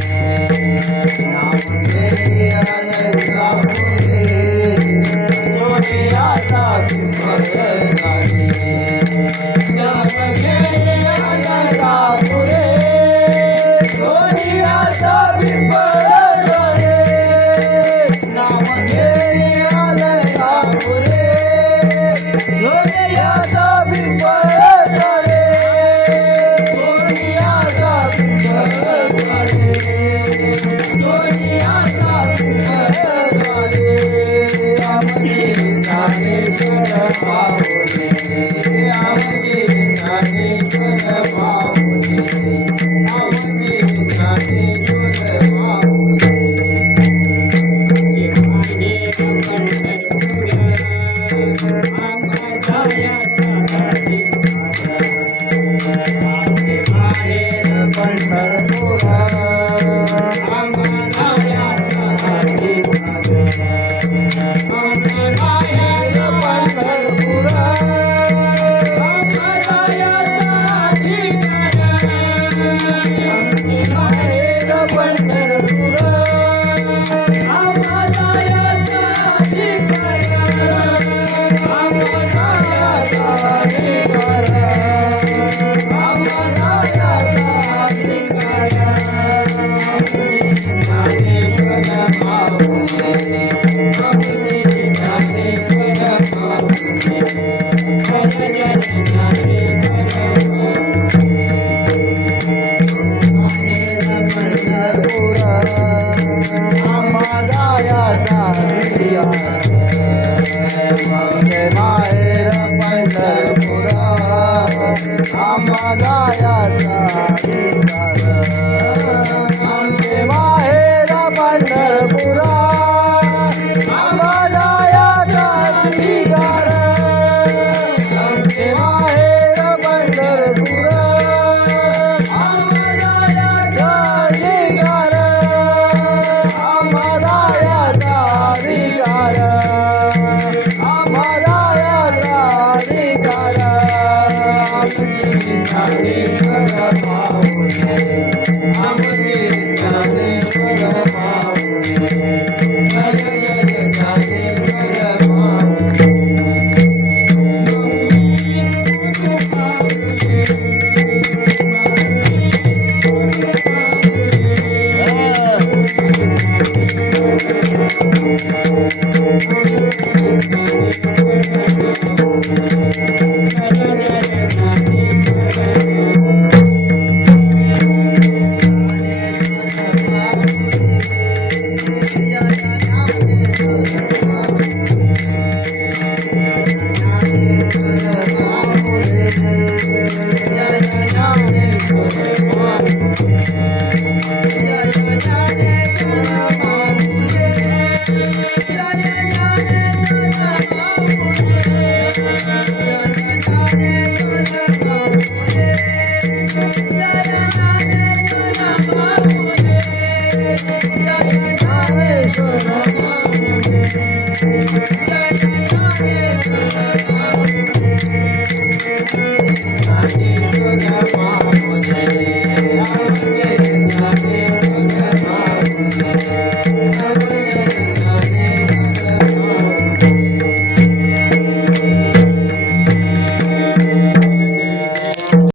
Thank you. पंढरपुरा माहेर पंढरपुरा आंबा Thank you.